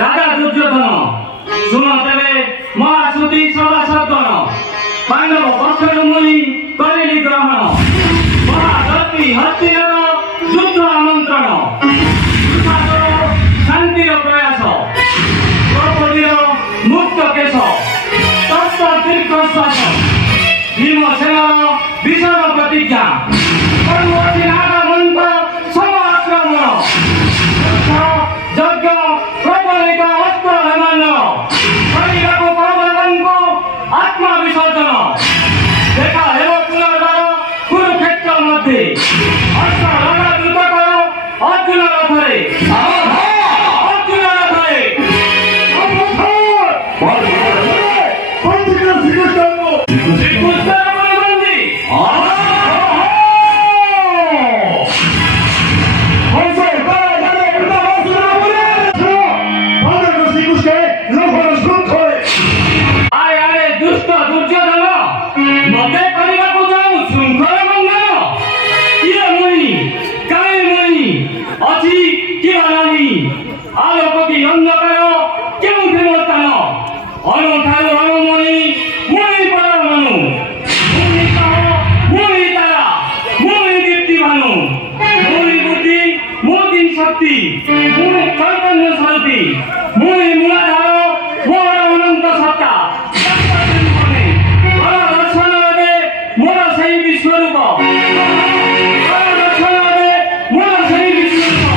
রাজা দুর্যোধন শুনো তেবে মহাসুতি সভাসদগণ পাণ্ডব পক্ষের মুনি করিলি গ্রহণ মহাদত্তি হস্তির যুদ্ধ আমন্ত্রণ শান্তির প্রয়াস দ্রৌপদীর মুক্ত কেশ তত্ত্ব দীর্ঘশ্বাস ভীমসেনর ভীষণ প্রতিজ্ঞা কর্মসিনাগমন্ত সম আক্রমণ যজ্ঞ প্রবলিত অস্ত্র হেমান্য শরীরকু কর্মবঙ্গু আত্মা বিসর্জন দেখা হেব পুনর্বার কুরুক্ষেত্র মধ্যে অস্ত্র রথা দ্রুত কর অর্জুন রথরে অর্জুন রথরে শ্রীকৃষ্ণের বন্দী আরে আরে দুষ্ট দুর্যোধন মতে କରିବାକୁ যাও শৃঙ্খলা ভঙ্গন কিଏ ମୁନି କାହିଁ ମୁନି ଅଛି କିବା ନାହିଁ ଆଲୋକ କି ଅନ୍ଧକାର କେଉଁଠି ମୋ ସ୍ଥାନ ଅନୁଠାରୁ ଅନୁମଣି ମୁନି ପରମାନୁ ମୁନି କହ ମୁନି ତାରା ମୁନି ଦୀପ୍ତି ଭାନୁ ମୁନି ବୁଦ୍ଧି ମୋଦି ଶକ୍ତି ମୁନି ଚୈତନ୍ୟ ସାରଥି ମୁନି ମୂଳାଧାର ମୋର ଅନନ୍ତ ସତ୍ତା ମୋର ସେଇ ବିଶ୍ୱରୂପ ମୋର ସେଇ বিশ্বরূপ